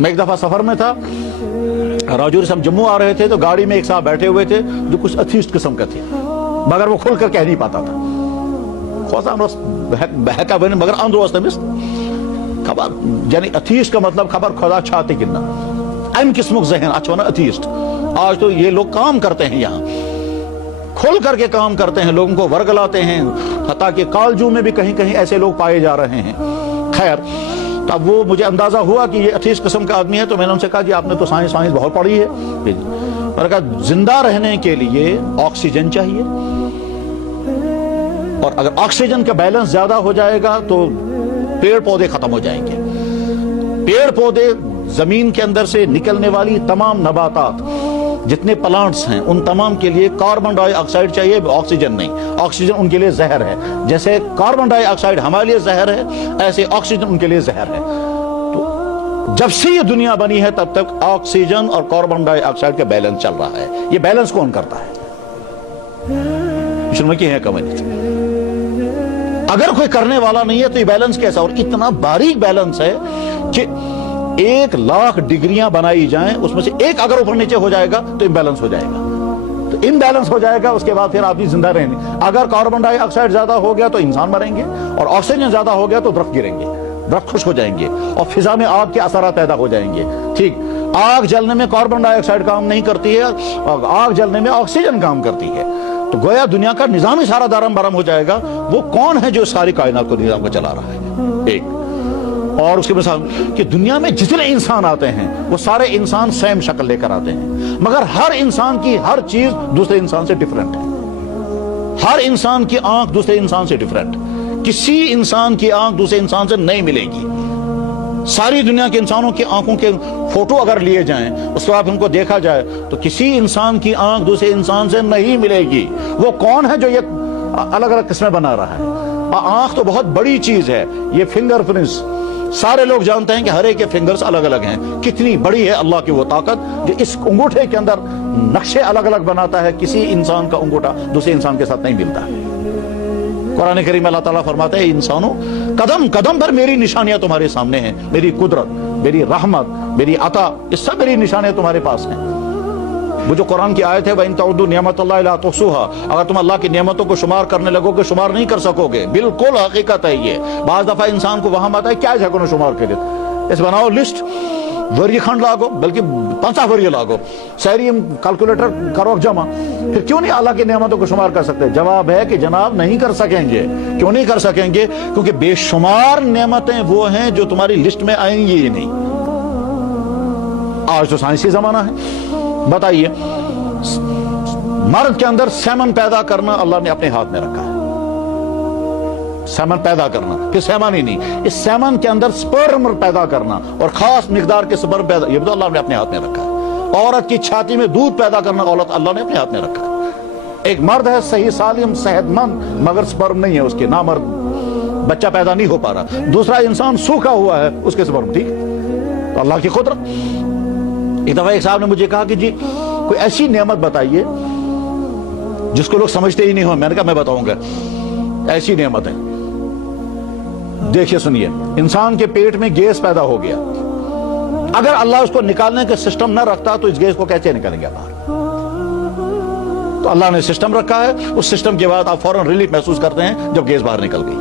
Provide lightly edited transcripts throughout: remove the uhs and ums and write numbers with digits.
मैं एक दफा सफर में था, राजौरी से हम जम्मू आ रहे थे, तो गाड़ी में एक साहब बैठे हुए थे जो कुछ अथीस्ट किस्म का थे, मगर वो खुल कर कह नहीं पाता था। मगर अंदर खबर यानी अथीस्ट का मतलब खबर खुदा चाहते किन्ना अम किस्मुक जहन अच्छा ना अथीस्ट। आज तो ये लोग काम करते हैं, यहाँ खुल करके काम करते हैं, लोगों को वर्गलाते हैं, हत्ता कि कालजू में भी कहीं कहीं ऐसे लोग पाए जा रहे हैं। खैर, तब वो मुझे अंदाजा हुआ कि ये अथीस्ट किस्म का आदमी है, तो मैंने उनसे कहा कि आपने तो साइंस बहुत पढ़ी है। मैंने कहा जिंदा रहने के लिए ऑक्सीजन चाहिए, और अगर ऑक्सीजन का बैलेंस ज्यादा हो जाएगा तो पेड़ पौधे खत्म हो जाएंगे। पेड़ पौधे, जमीन के अंदर से निकलने वाली तमाम नबातात, जितने प्लांट्स हैं, उन तमाम के लिए कार्बन डाइऑक्साइड चाहिए, ऑक्सीजन नहीं। ऑक्सीजन उनके लिए जहर है। जैसे कार्बन डाइऑक्साइड हमारे लिए जहर है, ऐसे ऑक्सीजन उनके लिए जहर है। तो जब से ये दुनिया बनी है तब तक ऑक्सीजन और कार्बन डाइऑक्साइड का बैलेंस चल रहा है। ये बैलेंस कौन करता है? अगर कोई करने वाला नहीं है तो ये बैलेंस कैसा? और इतना बारीक बैलेंस है कि 1,00,000 डिग्रियां बनाई जाएं, उसमें से एक अगर ऊपर नीचे हो जाएगा तो इम्बैलेंस हो जाएगा। तो इम्बैलेंस हो जाएगा, उसके बाद फिर आदमी जिंदा रहेंगे। अगर कार्बन डाइऑक्साइड ज्यादा हो गया तो इंसान मरेंगे, और ऑक्सीजन ज्यादा हो गया तो दरख्त गिरेंगे, दरख्त खुश हो जाएंगे, और फिजा में आग के असरात पैदा हो जाएंगे। ठीक, आग जलने में कार्बन डाइऑक्साइड काम नहीं करती है, और आग जलने में ऑक्सीजन काम करती है। तो गोया दुनिया का निजाम ही सारा दारम बारम हो जाएगा। वो कौन है जो सारी कायनात को निजाम को चला रहा है? एक और उसके मिसाल कि दुनिया में जितने इंसान आते हैं वो सारे इंसान सेम शक्ल लेकर आते हैं, मगर हर इंसान की हर चीज दूसरे इंसान से डिफरेंट है। हर इंसान की आंख दूसरे इंसान से डिफरेंट, किसी इंसान की आंख दूसरे इंसान से नहीं मिलेगी। सारी दुनिया के इंसानों की आंखों के फोटो अगर लिए जाएं, उसके बाद उनको देखा जाए तो किसी इंसान की आंख दूसरे इंसान से नहीं मिलेगी। वो कौन है जो ये अलग अलग किस्में बना रहा है? आंख तो बहुत बड़ी चीज है। ये फिंगरप्रिंट्स सारे लोग जानते हैं कि हर एक के फिंगर्स अलग अलग हैं। कितनी बड़ी है अल्लाह की वो ताकत जो इस अंगूठे के अंदर नक्शे अलग अलग बनाता है। किसी इंसान का अंगूठा दूसरे इंसान के साथ नहीं मिलता। कुरान करीम में अल्लाह ताला फरमाता है, इंसानों कदम कदम पर मेरी निशानियां तुम्हारे सामने हैं। मेरी कुदरत, मेरी रहमत, मेरी अता, ये सब मेरी निशानियां तुम्हारे पास हैं। वो जो कुरान की आयत है, वइन तउद्दू निअमतल्लाहि ला तुहसूहा, अगर तुम अल्लाह की नियमतों को शुमार करने लगोगे शुमार नहीं कर सकोगे। बिल्कुल हकीकत है ये। बाज दफा इंसान को वहां आता है क्या जगह शुमार करे, इस बनाओ लिस्ट, वरी खंड लागो, बल्कि 50 वरी लागो, सारी कैलकुलेटर करो जमा, फिर क्यों नहीं अल्लाह की नियमतों को शुमार कर सकते? जवाब है कि जनाब नहीं कर सकेंगे। क्यों नहीं कर सकेंगे? क्योंकि बेशुमार नेमतें वो हैं जो तुम्हारी लिस्ट में आएंगी ही नहीं। आज तो साइंसी जमाना है। बताइए, मर्द के अंदर सेमन पैदा करना अल्लाह ने अपने हाथ में रखा है। सेमन पैदा करना, फिर सेमन ही नहीं, इस सेमन के अंदर स्पर्म पैदा करना और खास मिकदार के स्पर्म पैदा, ये भी तो अल्लाह ने अपने हाथ में रखा है। औरत की छाती में दूध पैदा करना औरत अल्लाह ने अपने हाथ में रखा है। एक मर्द है सही सालिम सेहतमंद, मगर स्पर्म नहीं है उसके, ना मर्द, बच्चा पैदा नहीं हो पा रहा। दूसरा इंसान सूखा हुआ है, उसके स्पर्म ठीक, तो अल्लाह की कुदरत। एक दफा एक साहब ने मुझे कहा कि जी कोई ऐसी नेमत बताइए जिसको लोग समझते ही नहीं हो। मैंने कहा मैं बताऊंगा, ऐसी नेमत है। देखिए सुनिए, इंसान के पेट में गैस पैदा हो गया, अगर अल्लाह उसको निकालने का सिस्टम ना रखता तो इस गैस को कैसे निकालेंगे बाहर? तो अल्लाह ने सिस्टम रखा है, उस सिस्टम के बाद आप फौरन रिलीफ महसूस करते हैं जब गैस बाहर निकल गई।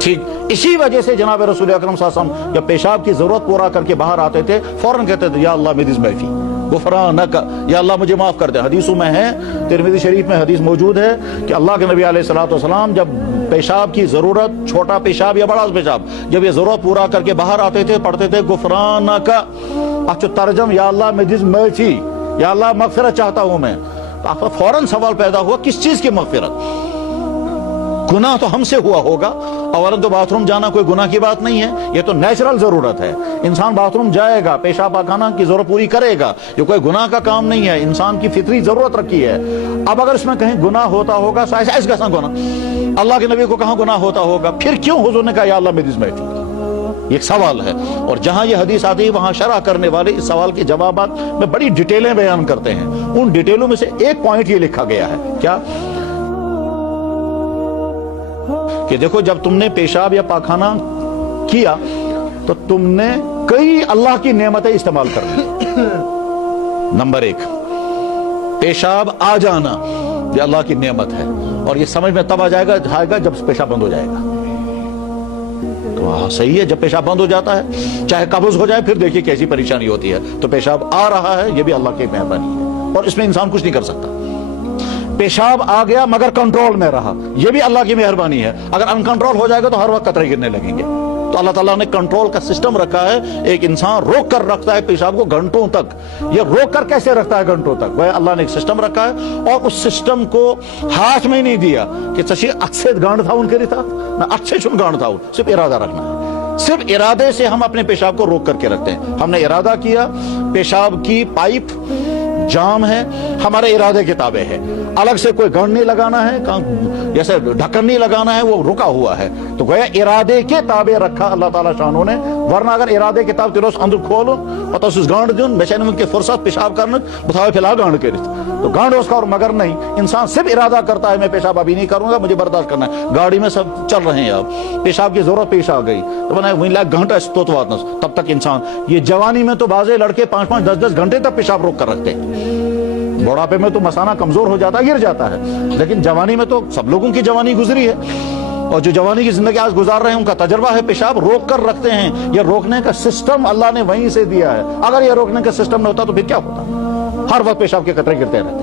ठीक इसी वजह से जनाब रसूल अकरम सल्लल्लाहु अलैहि वसल्लम जब पेशाब की जरूरत पूरा करके बाहर आते थे, फौरन कहते थे या अल्लाह मिदिस मैफी गुफरानक, या अल्लाह मुझे माफ कर दे। हदीसों में है, तिरमिज़ी शरीफ में हदीस मौजूद है कि अल्लाह के नबी अलैहिस्सलातु वस्सलाम जब पेशाब की जरूरत, छोटा पेशाब या बड़ा पेशाब, जब ये जरूरत पूरा करके बाहर आते थे, पढ़ते थे गुफरानक। अच्छा तर्जम या अल्लाह मिदिस मैफी, या अल्लाह मगफिरत चाहता हूं मैं। तो आपका फौरन सवाल पैदा हुआ किस चीज की मगफिरत? गुनाह तो हमसे हुआ होगा। अवलन तो बाथरूम जाना कोई गुनाह की बात नहीं है, ये तो नेचुरल जरूरत है। इंसान बाथरूम जाएगा, पेशाब पाखाना की जरूरत पूरी करेगा, ये कोई गुनाह का काम नहीं है, इंसान की फितरी जरूरत रखी है। अब अगर इसमें कहीं गुनाह होता होगा, ऐसा गुनाह अल्लाह के नबी को कहां गुनाह होता होगा? फिर क्यों हुजूर ने कहा या अल्लाह मिदिस मैफी? एक सवाल है, और जहां ये हदीस आती है वहां शरह करने वाले इस सवाल के जवाबात में बड़ी डिटेलें बयान करते हैं। उन डिटेलों में से एक पॉइंट ये लिखा गया है क्या कि देखो जब तुमने पेशाब या पाखाना किया तो तुमने कई अल्लाह की नेमतें इस्तेमाल करनी। नंबर एक, पेशाब आ जाना ये अल्लाह की नेमत है, और ये समझ में तब आ जाएगा जब पेशाब बंद हो जाएगा। तो हाँ सही है, जब पेशाब बंद हो जाता है, चाहे कब्ज हो जाए, फिर देखिए कैसी परेशानी होती है। तो पेशाब आ रहा है, ये भी अल्लाह की मेहरबानी है, और इसमें इंसान कुछ नहीं कर सकता। पेशाब आ गया मगर कंट्रोल में रहा, ये भी अल्लाह की मेहरबानी है। अगर अनकंट्रोल हो जाएगा तो हर वक्त कतरे गिरने लगेंगे। तो अल्लाह ताला ने कंट्रोल का सिस्टम रखा है। एक इंसान रोक कर रखता है पेशाब को घंटों तक। ये रोक कर कैसे रखता है घंटों तक? वह अल्लाह ने एक सिस्टम रखा है, और उस सिस्टम को हाथ में नहीं दिया कि चशी अच्छे गांड था उनके था ना, अच्छे चुन गांड था, सिर्फ इरादा रखना है। सिर्फ इरादे से हम अपने पेशाब को रोक करके रखते हैं। हमने इरादा किया, पेशाब की पाइप जाम है, हमारे इरादे के ताबे है, अलग से कोई गंढ नहीं लगाना है, जैसे ढक्कन नहीं लगाना है, वो रुका हुआ है। तो गोया इरादे के ताबे रखा अल्लाह ताला शानों ने। वरना अगर इरादे के ताबे तिरोस अंदर खोलो पता उस गांड दून बेचैन उनके फुर्सत पेशाब करने बताओ फिलहाल गांड के तो गांड उसका, और मगर नहीं, इंसान सिर्फ इरादा करता है मैं पेशाब अभी नहीं करूंगा, मुझे बर्दाश्त करना है। गाड़ी में सब चल रहे हैं, अब पेशाब की जरूरत पेश आ गई तो बना वही लाख घंटा तब तक इंसान, ये जवानी में तो बाजे लड़के 5-5, 10-10 घंटे तक पेशाब रोक कर रखते हैं। बुढ़ापे में तो मसाना कमजोर हो जाता है, गिर जाता है, लेकिन जवानी में तो सब लोगों की जवानी गुजरी है, और जो जवानी की जिंदगी आज गुजार रहे हैं उनका तजर्बा है, पेशाब रोक कर रखते हैं। ये रोकने का सिस्टम अल्लाह ने वहीं से दिया है। अगर ये रोकने का सिस्टम न होता तो फिर क्या होता? हर वक्त पेशाब के कतरे गिरते रहते।